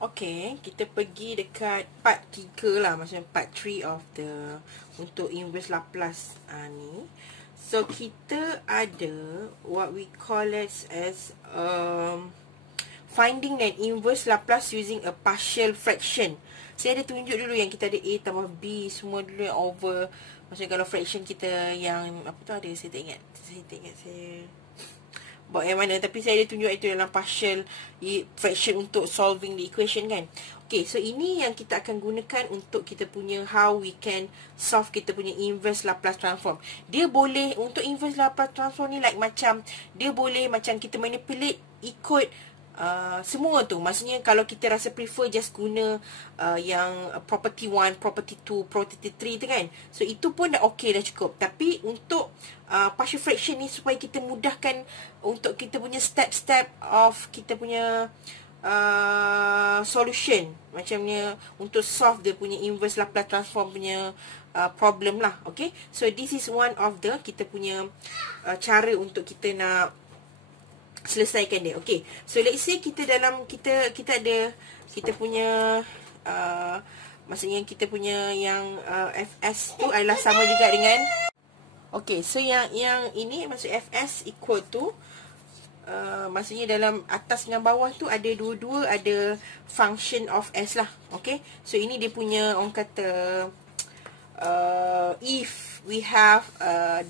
Okay, kita pergi dekat part 3 lah, maksudnya part 3 of the untuk inverse Laplace ni. So kita ada what we call it as finding an inverse Laplace using a partial fraction. Saya ada tunjuk dulu yang kita ada A tambah B semua dulu yang over. Maksudnya kalau fraction kita yang apa tu ada, saya tak ingat. Saya buat yang mana, tapi saya ada tunjuk itu dalam partial fraction untuk solving the equation kan. Okay, so ini yang kita akan gunakan untuk kita punya how we can solve kita punya inverse Laplace transform. Dia boleh untuk inverse Laplace transform ni like macam dia boleh macam kita manipulate ikut semua tu. Maksudnya kalau kita rasa prefer just guna yang property 1, property 2, property 3 tu kan. So itu pun dah okay, dah cukup. Tapi untuk partial fraction ni supaya kita mudahkan untuk kita punya step-step of kita punya solution, macamnya untuk solve dia punya inverse Laplace transform punya problem lah. Okay, so this is one of the kita punya cara untuk kita nak selesaikan dia. Okay, so let's say kita dalam kita ada kita punya maksudnya kita punya yang Fs tu adalah sama juga dengan, okay, so yang ini maksud Fs equal to maksudnya dalam atas dengan bawah tu ada dua-dua ada function of S lah. Okay, so ini dia punya orang kata if we have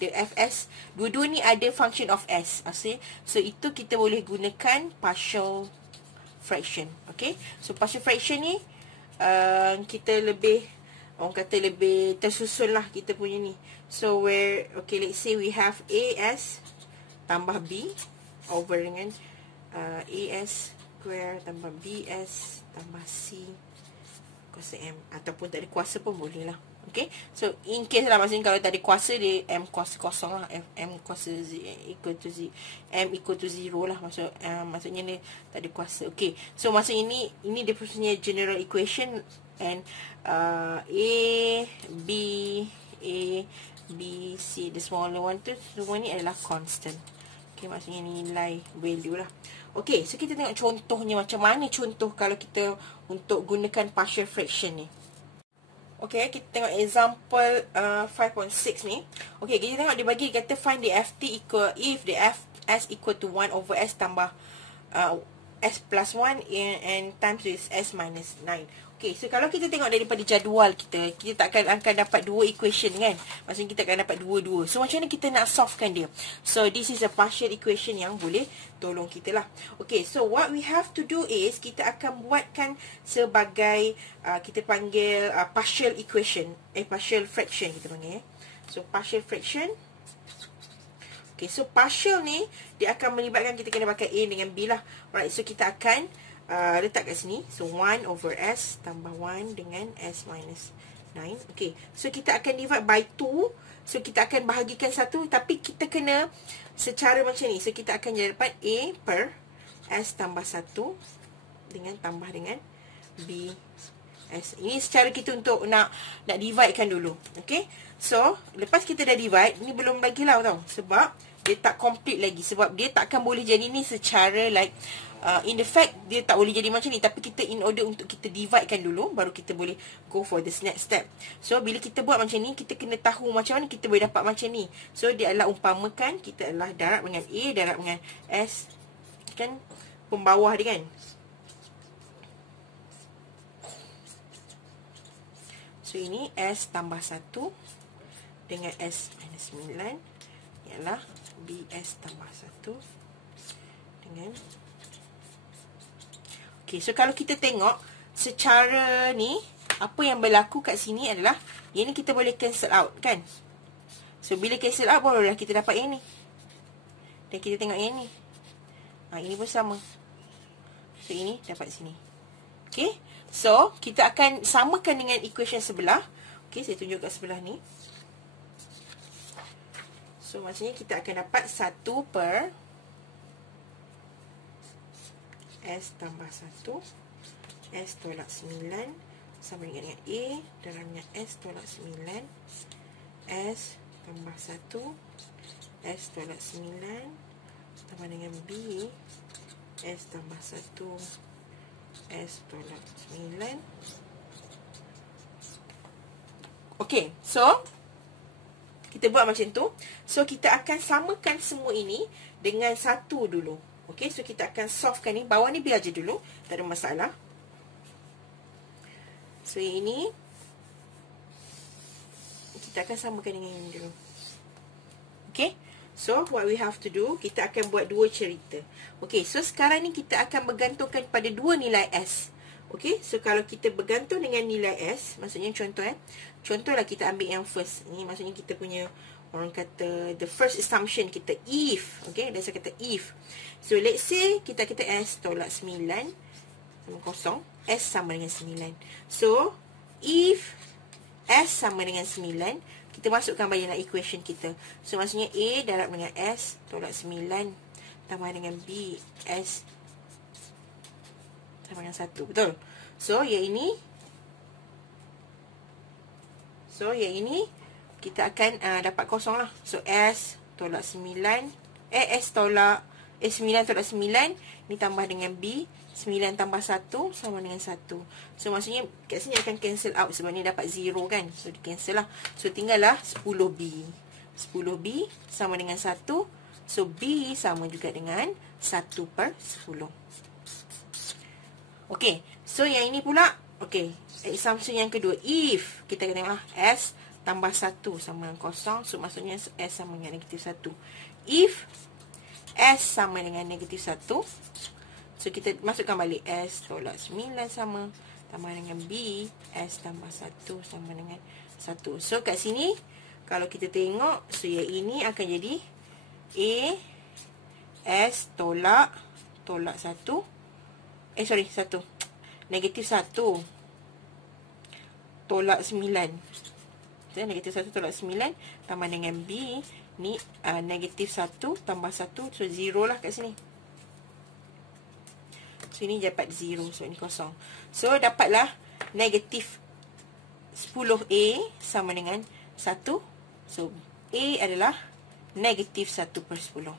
the Fs, dua-dua ni ada function of S. Okay, so itu kita boleh gunakan partial fraction. Okay, so partial fraction ni kita lebih orang kata lebih tersusun lah kita punya ni. So where, okay, let's say we have AS tambah B over dengan AS square tambah BS tambah C kuasa M, ataupun tak ada kuasa pun boleh lah. Okay, so in case lah, maksudnya kalau tak ada kuasa dia M kuasa kosong lah, M kuasa Z equal to Z, M equal to 0 lah, maksudnya dia tak ada kuasa. Okay, so maksudnya ini dia punya general equation, and A, B, C, the smaller one tu semua ni adalah constant. Okay, maksudnya nilai value lah. Okay, so kita tengok contohnya macam mana contoh kalau kita untuk gunakan partial fraction ni. Okay, kita tengok example 5.6 ni. Okay, kita tengok dia bagi kata find the Ft equal if the Fs equal to 1 over S tambah S plus 1 and times with S minus 9. Okay, so kalau kita tengok daripada jadual kita tak akan dapat dua equation kan. Maksudnya kita akan dapat dua-dua. So macam mana kita nak solvekan dia? So this is a partial equation yang boleh tolong kita lah. Okay, so what we have to do is kita akan buatkan sebagai kita panggil partial equation, partial fraction kita panggil. So partial fraction. Okay, so partial ni dia akan melibatkan kita kena pakai A dengan B lah. Alright, so kita akan letak kat sini. So 1 over S tambah 1 dengan S minus 9. Okay, so kita akan divide by 2. So kita akan bahagikan satu, tapi kita kena secara macam ni. So kita akan dapat A per S tambah 1 dengan tambah dengan B S. Ini secara kita untuk nak divide kan dulu. Okay, so lepas kita dah divide, ni belum lagi lah tau, sebab dia tak complete lagi. Sebab dia takkan boleh jadi ni secara like in the fact dia tak boleh jadi macam ni, tapi kita in order untuk kita divide kan dulu, baru kita boleh go for this next step. So bila kita buat macam ni, kita kena tahu macam mana kita boleh dapat macam ni. So dia adalah umpamakan kita adalah darab dengan A, darab dengan S, kan pembawah dia kan. So ini S tambah 1 dengan S minus 9 ialah BS tambah 1 dengan. Okay, so kalau kita tengok secara ni, apa yang berlaku kat sini adalah yang ni kita boleh cancel out kan. So bila cancel out barulah kita dapat yang ni. Dan kita tengok yang ni, ini pun sama. So ini dapat sini. Okay, so kita akan samakan dengan equation sebelah. Okay, saya tunjuk kat sebelah ni. So maksudnya kita akan dapat 1 per S tambah 1 S tolak 9 sama dengan A dalam dengan S tolak 9 S tambah 1 S tolak 9 sama dengan B S tambah 1 S tolak 9. Okey, so kita buat macam tu. So kita akan samakan semua ini dengan 1 dulu. Okey, so kita akan solvekan ni. Bawah ni biar je dulu, tak ada masalah. So ini kita akan samakan dengan ini dulu. Okey, so what we have to do, kita akan buat 2 cerita. Okey, so sekarang ni kita akan bergantungkan pada 2 nilai S. Okey, so kalau kita bergantung dengan nilai S, maksudnya contoh contohlah kita ambil yang first. Ni maksudnya kita punya, orang kata, the first assumption kita, if. Okey, dan saya kata if. So let's say kita kata S tolak 9 sama kosong, S sama dengan 9. So if S sama dengan 9, kita masukkan balik dalam equation kita. So maksudnya A darab dengan S tolak 9 tambah dengan B S sama dengan 1. Betul? So yang ini kita akan dapat kosong lah. So S tolak 9 S tolak 9 tolak 9 ni tambah dengan B, 9 tambah 1 sama dengan 1. So maksudnya kat sini akan cancel out sebab ni dapat 0 kan. So di cancel lah. So tinggallah 10B. 10B sama dengan 1. So B sama juga dengan 1/10. Okey, so yang ini pula, okey, assumption yang kedua, if kita kena tengoklah S tambah 1 sama dengan kosong. So maksudnya S sama dengan negatif 1. If S sama dengan negatif 1, so kita masukkan balik S tolak 9 sama, tambah dengan B S tambah 1 sama dengan 1. So kat sini kalau kita tengok, so yang ini akan jadi A S tolak 1 negatif 1 tolak 9. So, negatif 1 tolak 9 tambah dengan B ni negatif 1 tambah 1. So 0 lah kat sini. So ini dapat 0. So ini kosong. So dapatlah negatif 10A sama dengan 1. So A adalah negatif 1/10.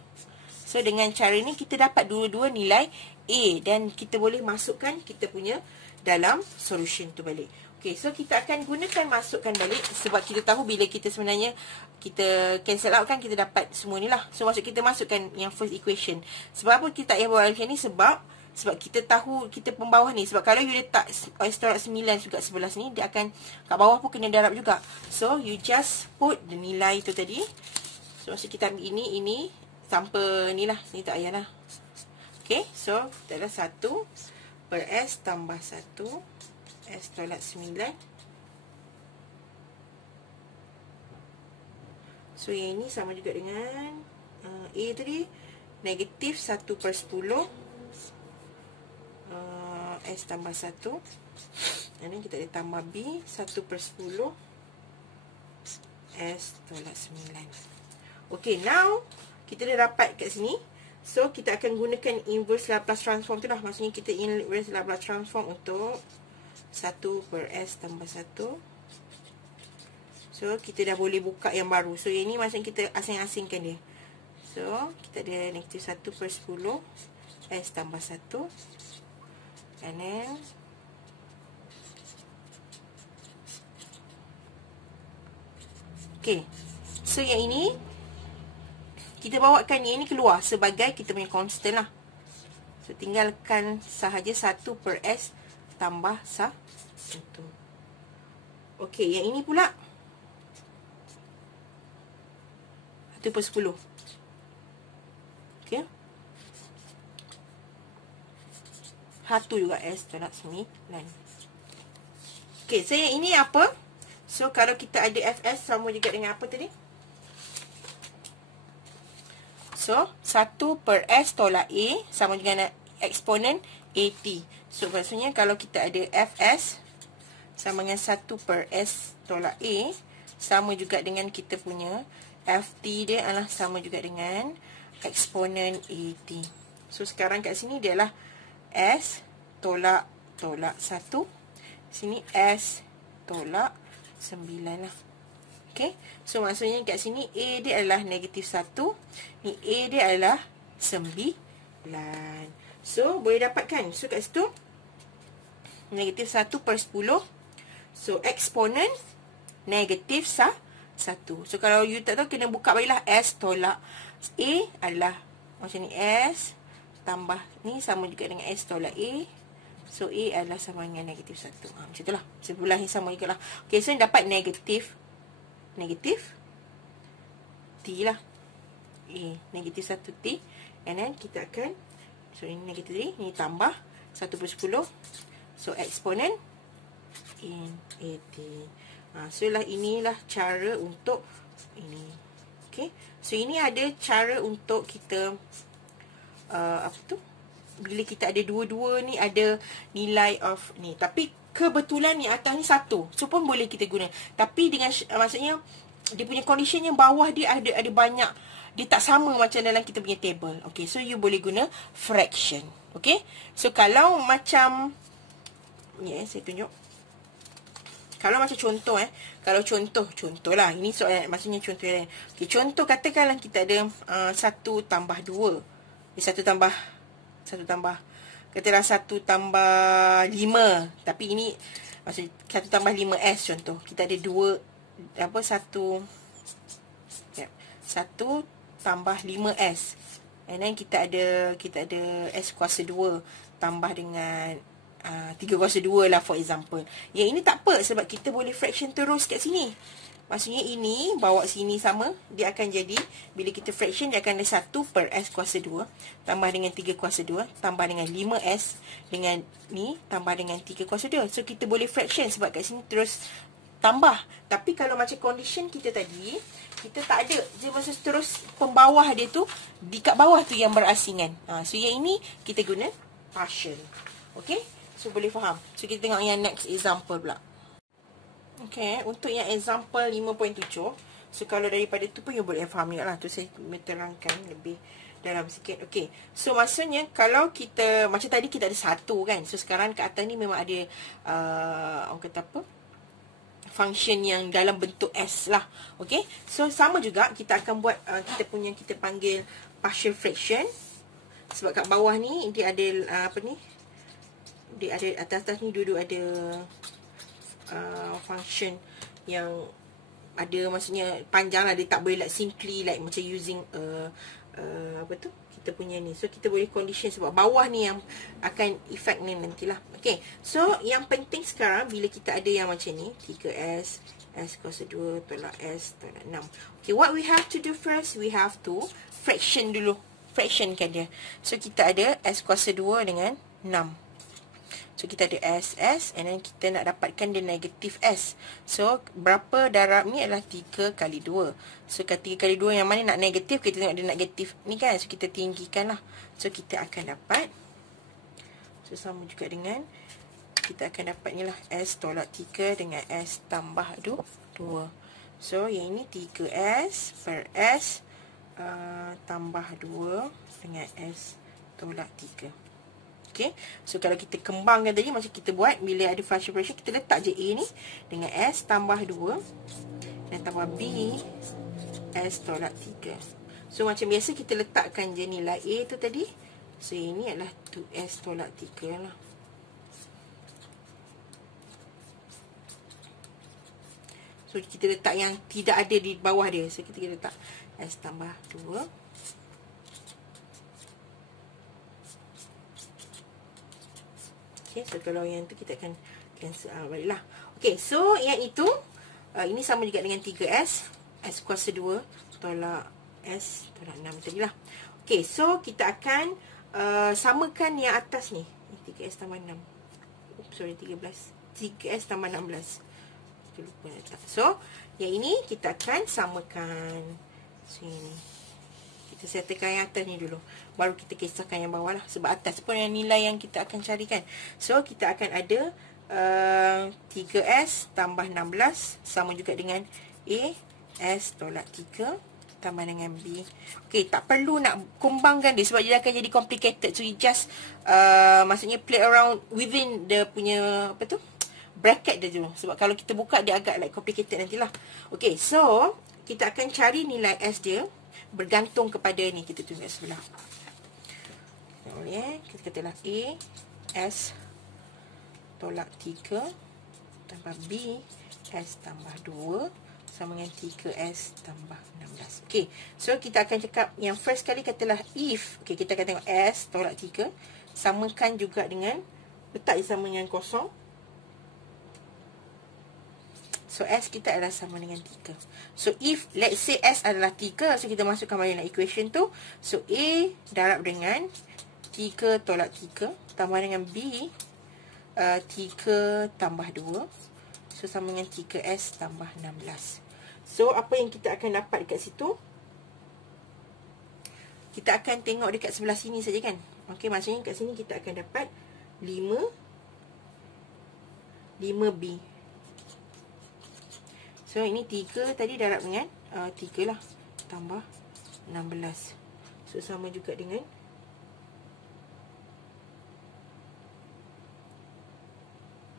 So dengan cara ni kita dapat dua-dua nilai A dan kita boleh masukkan kita punya dalam solution tu balik. Okey, so kita akan gunakan masukkan balik sebab kita tahu bila kita sebenarnya kita cancel out kan, kita dapat semua ni lah. So maksud kita masukkan yang first equation. Sebab apa kita tak payah buat macam ni? Sebab kita tahu kita pembawah ni. Sebab kalau you letak S tolak 9 juga sebelah sini, dia akan kat bawah pun kena darab juga. So you just put the nilai tu tadi. So maksud kita ambil ini tanpa ni lah. Ni tak payah lah. Okay, so kita ada 1 per S tambah 1 S tolak 9. So yang ini sama juga dengan A tadi, negatif 1/10 S tambah 1. Dan ni kita ada tambah B 1/10 S tolak 9. Okay, now kita dah dapat kat sini. So kita akan gunakan inverse Laplace transform tu lah. Maksudnya kita inverse Laplace transform untuk 1 per S tambah 1. So kita dah boleh buka yang baru. So yang ni maksudnya kita asing-asingkan dia. So kita ada negatif 1/10 S tambah 1. And then okay, so yang ini kita bawakan yang ini keluar sebagai kita punya constant lah. So tinggalkan sahaja 1 per S tambah 1. Okey, yang ini pula 1/10. Okey. 1 juga S tolak 9. Okey, so yang ini apa? So kalau kita ada FS sama juga dengan apa tadi? So 1 per S tolak A sama juga dengan eksponen AT. So maksudnya kalau kita ada Fs sama dengan 1 per S tolak A, sama juga dengan kita punya Ft dia adalah sama juga dengan eksponen AT. So sekarang kat sini dia adalah S tolak 1. Sini S tolak 9 lah. Okay, so maksudnya kat sini A dia adalah negatif 1. Ni A dia adalah 9. So boleh dapatkan. So kat situ Negatif 1 per 10. So, eksponen negatif 1. So, kalau you tak tahu, kena buka baiklah. S tolak A adalah macam ni. S tambah ni sama juga dengan S tolak A. So, A adalah sama dengan negatif 1. Macam tu lah. Sebelah ni sama juga lah. Okay, so dapat negatif T lah. A, negatif 1 T. And then kita akan, so ini negatif 3, ni tambah 1 per 10. So, eksponen in AT. So, inilah cara untuk ini. Okay. So, ini ada cara untuk kita, apa tu? Bila kita ada dua-dua ni, ada nilai of ni. Tapi, kebetulan ni atas ni 1. So, pun boleh kita guna. Tapi, dengan, maksudnya, dia punya condition yang bawah dia ada banyak. Dia tak sama macam dalam kita punya table. Okay, so you boleh guna fraction. Okay. So, kalau macam, ni saya tunjuk. Kalau macam contoh kalau contoh lah. Ini soalan, maksudnya contoh yang lain. Okay, contoh katakanlah kita ada 1 tambah 2. 1 tambah katalah 1 tambah 5. Tapi ini maksudnya 1 tambah 5S contoh. Kita ada 1 tambah 5S. And then kita ada S kuasa 2 tambah dengan 3 kuasa 2 lah, for example. Yang ini tak apa, sebab kita boleh fraction terus kat sini. Maksudnya ini bawa sini sama, dia akan jadi, bila kita fraction, dia akan ada 1 per S kuasa 2 tambah dengan 3 kuasa 2 tambah dengan 5S dengan ni tambah dengan 3 kuasa 2. So, kita boleh fraction sebab kat sini terus tambah. Tapi kalau macam condition kita tadi, kita tak ada. Dia masa terus pembawah dia tu, di kat bawah tu yang berasingan. So, yang ini kita guna partial. Okay? So, boleh faham. So, kita tengok yang next example pula. Okay, untuk yang example 5.7. So, kalau daripada tu pun you boleh faham juga lah. Tu saya terangkan lebih dalam sikit. Okay, so maksudnya kalau kita, macam tadi kita ada 1 kan. So, sekarang kat atas ni memang ada, orang kata apa? Function yang dalam bentuk S lah. Okay, so sama juga kita akan buat, kita panggil partial fraction. Sebab kat bawah ni, dia ada, apa ni? Dia ada atas-atas ni duduk ada function yang ada, maksudnya panjang lah. Dia tak boleh like simply like macam using apa tu, kita punya ni. So, kita boleh condition sebab bawah ni yang akan effect ni nantilah. Okay, so yang penting sekarang bila kita ada yang macam ni, 3S, S kuasa 2 tolak S tolak 6. Okay, what we have to do first, we have to fraction dulu. Fractionkan dia. So, kita ada S kuasa 2 dengan 6. So, kita ada S, and then kita nak dapatkan dia negatif S. So, berapa darab ni adalah 3 kali 2. So, 3 kali 2 yang mana nak negatif, kita tengok dia negatif ni kan. So, kita tinggikan lah. So, kita akan dapat, so, sama juga dengan, kita akan dapat ni lah, S tolak 3 dengan S tambah 2. So, yang ini 3S per S tambah 2 dengan S tolak 3. Okay, so kalau kita kembangkan tadi, macam kita buat bila ada partial fraction, kita letak je A ni dengan S tambah 2 dan tambah B S tolak 3. So, macam biasa kita letakkan je nilai A tu tadi. So, ini adalah 2S tolak 3 lah. So, kita letak yang tidak ada di bawah dia. So, kita letak S tambah 2. Okay, so kalau yang tu kita akan cancel balik lah. Okay, so yang itu, ini sama juga dengan 3S. S kuasa 2 tolak S tolak 6 tadi lah. Okay, so kita akan samakan yang atas ni. 3S tambah 6. Oops, sorry, 13. 3S tambah 16. Kita lupa nak letak. So, yang ini kita akan samakan. Sini. Kita settlekan yang atas ni dulu. Baru kita kisahkan yang bawah lah. Sebab atas pun yang nilai yang kita akan carikan. So, kita akan ada 3S tambah 16. Sama juga dengan A. S tolak 3 tambah dengan B. Okay, tak perlu nak kembangkan dia. Sebab dia akan jadi complicated. So, you just maksudnya play around within the punya, apa tu, bracket dia dulu. Sebab kalau kita buka, dia agak like complicated nantilah. Okay, so, kita akan cari nilai S dia. Bergantung kepada ni, kita tunjuk sebelah. Boleh, kita katalah A, S tolak 3 tambah B S tambah 2 sama dengan 3S tambah 16. Okey, so kita akan cakap yang first kali katalah if. Okey, kita akan tengok S tolak 3 samakan juga dengan, letak je sama dengan kosong. So S kita adalah sama dengan 3. So if let's say S adalah 3, so kita masukkan balik dalam equation tu. So A darab dengan 3 tolak 3 tambah dengan B 3 tambah 2. So sama dengan 3S tambah 16. So apa yang kita akan dapat dekat situ? Kita akan tengok dekat sebelah sini saja kan. Okey, maksudnya kat sini kita akan dapat 5B. So ini 3 tadi darab dengan 3 lah tambah 16. So sama juga dengan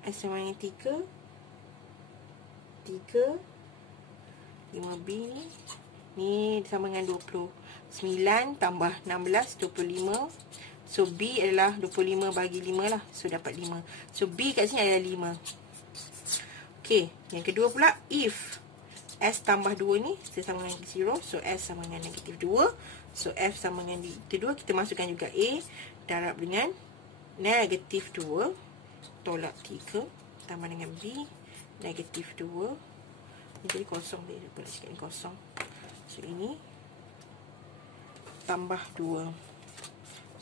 S sama dengan 3 5B ni sama dengan 20. 9 tambah 16 25. So B adalah 25 bagi 5 lah. So dapat 5. So B kat sini adalah 5. Okey, yang kedua pula if S tambah 2 ni sama dengan 0. So S sama dengan negatif 2. So F sama dengan itu 2. Kita masukkan juga A darab dengan negatif 2 tolak 3 tambah dengan B negatif 2. Ini jadi kosong dia. Boleh cakap ni kosong. So ini tambah 2.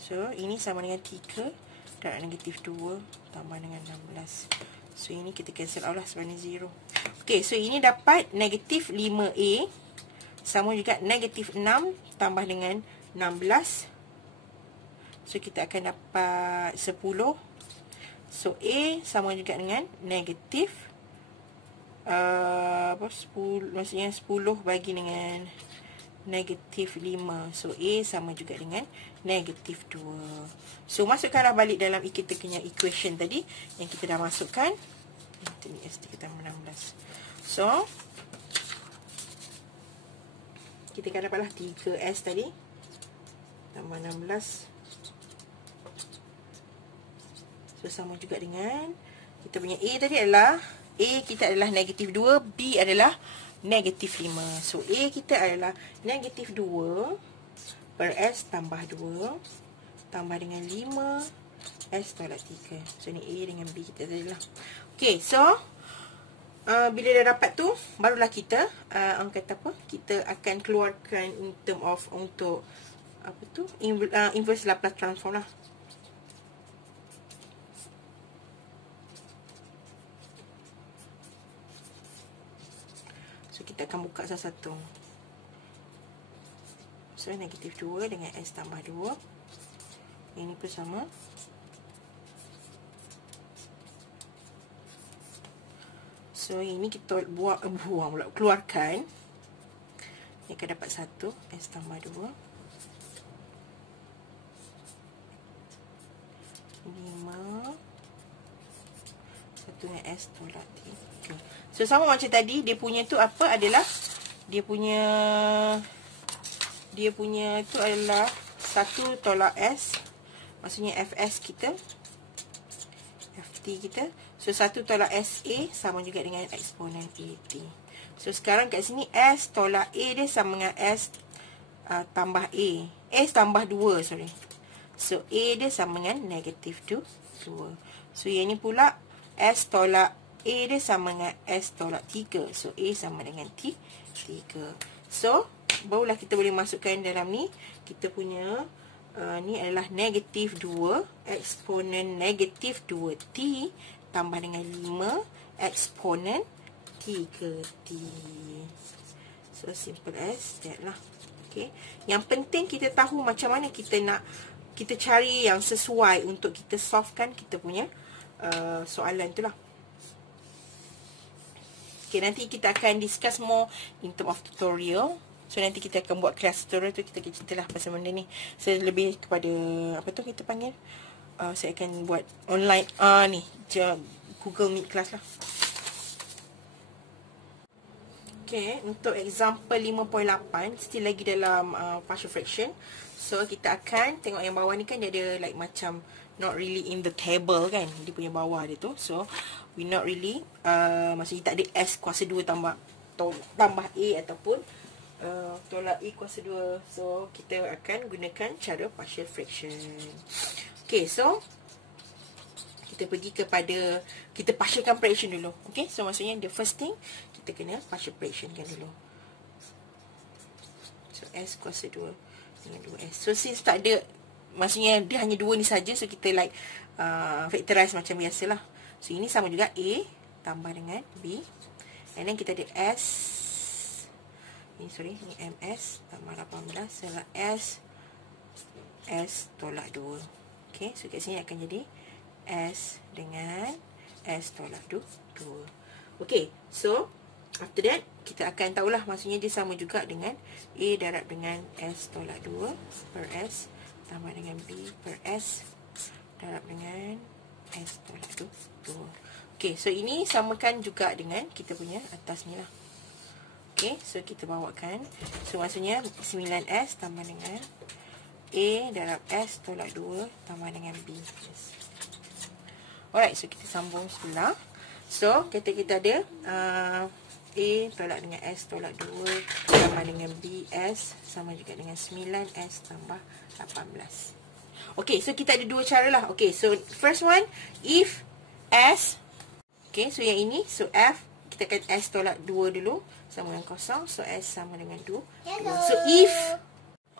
So ini sama dengan 3 darab negatif 2 tambah dengan 16. So ini kita cancel out lah sebenarnya 0. Okey, so ini dapat negatif 5A sama juga negatif 6 tambah dengan 16. So kita akan dapat 10. So A sama juga dengan negatif 10, maksudnya 10 bagi dengan negatif 5. So A sama juga dengan negatif 2. So masukkanlah balik dalam kita punya equation tadi yang kita dah masukkan. Ini S3 tambah 16. So kita akan dapatlah 3S tadi tambah 16. So sama juga dengan kita punya A tadi adalah A kita adalah negatif 2, B adalah negatif 5. So A kita adalah negatif 2 per S tambah 2 tambah dengan 5 S tolak 3. So ni A dengan B kita tadi lah. Okay, so bila dah dapat tu, barulah kita orang kata apa? Kita akan keluarkan in term of untuk apa tu? Inverse Laplace transform lah. So kita akan buka satu-satu. So negatif 2 dengan S tambah 2. Ini pun sama. So ini kita buang pula, keluarkan. Ini akan dapat 1 S tambah 2 5 1 dengan S tolak 3. So sama macam tadi, dia punya tu apa adalah dia punya tu adalah 1 tolak S, maksudnya FS kita, FT kita. So 1 tolak SA sama juga dengan eksponen AT. So sekarang kat sini S tolak A dia sama dengan S tambah A. S tambah 2, sorry. So A dia sama dengan negatif 2. So yang ni pula S tolak A dia sama dengan S tolak 3. So A sama dengan 3. So barulah kita boleh masukkan dalam ni. Kita punya ni adalah negatif 2 eksponen negatif 2T tambah dengan 5 eksponen 3T. So simple as that lah. Okay. Yang penting kita tahu macam mana kita nak kita cari yang sesuai untuk kita solvekan kita punya soalan tu lah. Okay, nanti kita akan discuss more in term of tutorial. So nanti kita akan buat kelas tutorial tu, kita akan ceritalah pasal benda ni. So lebih kepada apa tu kita panggil, saya akan buat online ni Google Meet kelas lah. Okay, untuk example 5.8 still lagi dalam partial fraction. So kita akan tengok yang bawah ni kan dia ada like macam not really in the table kan, dia punya bawah dia tu. So we not really maksudnya tak ada S kuasa 2 tambah A ataupun tolak E kuasa 2. So kita akan gunakan cara partial fraction. Okay, so kita pergi kepada, kita partialkan fraction dulu. Okay, so maksudnya the first thing kita kena partial fraction kan dulu. So S kuasa 2 dengan 2S. So since tak ada, maksudnya dia hanya 2 ni saja, so kita like factorize macam biasalah. So ini sama juga A tambah dengan B, and then kita ada S, ini sorry, ini MS tambah 18, so S tolak 2. Okay, so kat sini akan jadi S dengan S tolak 2. Okay, so after that kita akan tahulah, maksudnya dia sama juga dengan A darab dengan S tolak 2 per S tambah dengan B per S darab dengan S tolak 2. Okay, so ini samakan juga dengan kita punya atas ni lah. Okay, so kita bawakan. So maksudnya 9S tambah dengan A darab S tolak 2 tambah dengan B. Yes. Alright, so kita sambung sebelah. So kita ada A tolak dengan S tolak 2 tambah dengan B S sama juga dengan 9S tambah 18. Okay, so kita ada dua cara lah. Okay, so first one, if S, okay, so yang ini, so F, kita akan S tolak 2 dulu, sama dengan kosong, so S sama dengan 2. So if,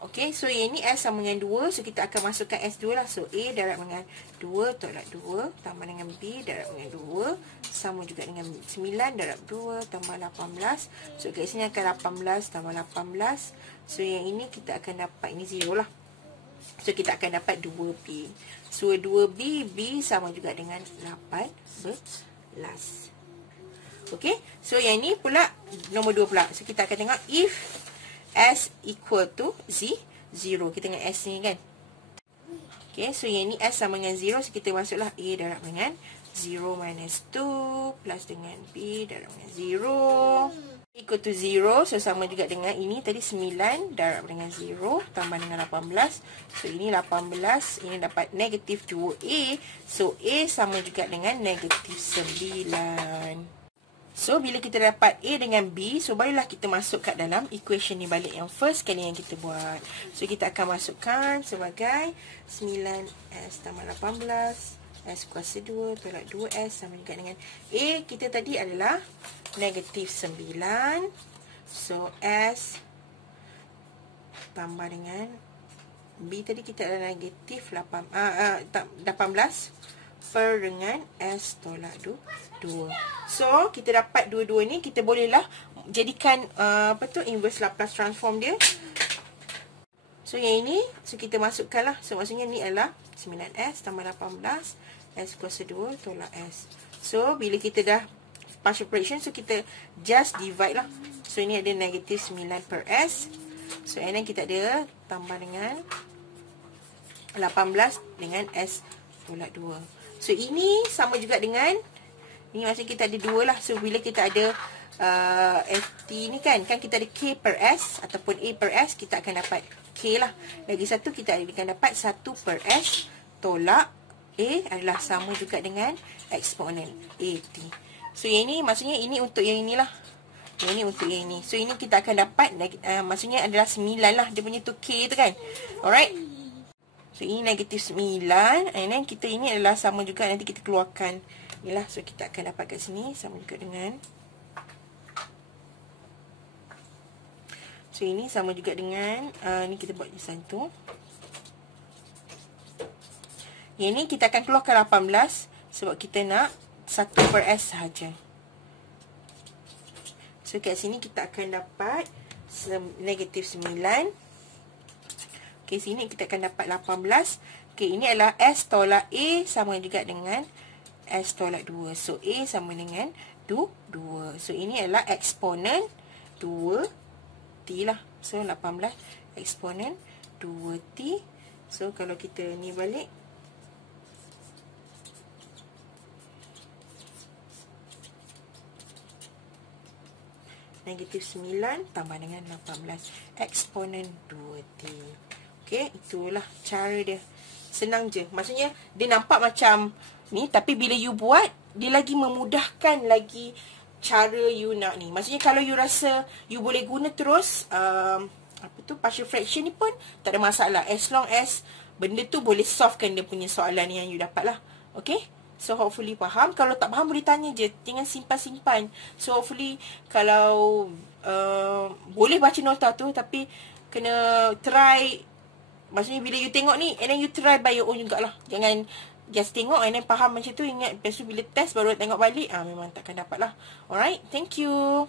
okay, so yang ini S sama dengan 2, so kita akan masukkan S2 lah. So A darab dengan 2 tolak 2 tambah dengan B darab dengan 2 sama juga dengan 9 darab 2 tambah 18. So kat sini akan 18 tambah 18. So yang ini kita akan dapat, ini 0 lah. So kita akan dapat 2B. So 2B, B sama juga dengan 18. Okay, so yang ini pula nombor 2 pula. So kita akan tengok if S equal to 0. Kita tengok S ni kan. Okay, so yang ni S sama dengan 0. So kita masuklah A darab dengan 0 minus 2 plus dengan B darab dengan 0 equal to 0. So sama juga dengan ini tadi 9 darab dengan 0 tambah dengan 18. So ini 18. Ini dapat negatif 2A. So A sama juga dengan negatif 9. So, bila kita dapat A dengan B, so barulah kita masuk kat dalam equation ni balik yang first kali yang kita buat. So, kita akan masukkan sebagai 9S tambah 18, S kuasa 2 tolak 2S sama juga dengan A kita tadi adalah negatif 9. So, S tambah dengan B tadi kita adalah negatif 18 per dengan S tolak 2. So, kita dapat dua-dua ni, kita bolehlah jadikan inverse Laplace transform dia. So, yang ini, so kita masukkanlah. So, maksudnya ni adalah 9S tambah 18, S kuasa 2 tolak S. So, bila kita dah partial fraction, so kita just divide lah. So, ini ada negatif 9 per S. So, and then kita ada tambah dengan 18 dengan S tolak 2. So, ini sama juga dengan, ni maksudnya kita ada dua lah. So, bila kita ada FT ni kan kita ada K per S ataupun A per S, kita akan dapat K lah. Lagi satu, kita akan dapat 1 per S tolak A adalah sama juga dengan eksponen AT. So, yang ni maksudnya ini untuk yang inilah. Yang ni untuk yang ni. So, ini kita akan dapat, maksudnya adalah 9 lah. Dia punya tu K tu kan. Alright. So, ini negatif 9. And then, kita ini adalah sama juga. Nanti kita keluarkan. Inilah. So, kita akan dapat kat sini. Sama juga dengan. So, ini sama juga dengan. Ni kita buat je satu. Yang ni kita akan keluarkan 18. Sebab kita nak 1 per S sahaja. So, kat sini kita akan dapat negatif 9. Okay, sini kita akan dapat 18. Okay, ini adalah S tolak A sama juga dengan S tolak 2. So, A sama dengan 2. So, ini adalah eksponen 2T lah. So, 18 eksponen 2T. So, kalau kita ni balik. Negatif 9 tambah dengan 18 eksponen 2T. Okay, itulah cara dia. Senang je. Maksudnya dia nampak macam ni, tapi bila you buat, dia lagi memudahkan lagi cara you nak ni. Maksudnya kalau you rasa you boleh guna terus apa tu, partial fraction ni pun tak ada masalah, as long as benda tu boleh solvekan dia punya soalan yang you dapat lah. Okay, so hopefully faham. Kalau tak faham boleh tanya je, jangan simpan-simpan. So hopefully kalau boleh baca nota tu, tapi kena try. Maksudnya bila you tengok ni, and then you try by your own jugalah. Jangan just tengok and then faham macam tu, ingat lepas tu bila test baru tengok balik, memang takkan dapat lah. Alright, thank you.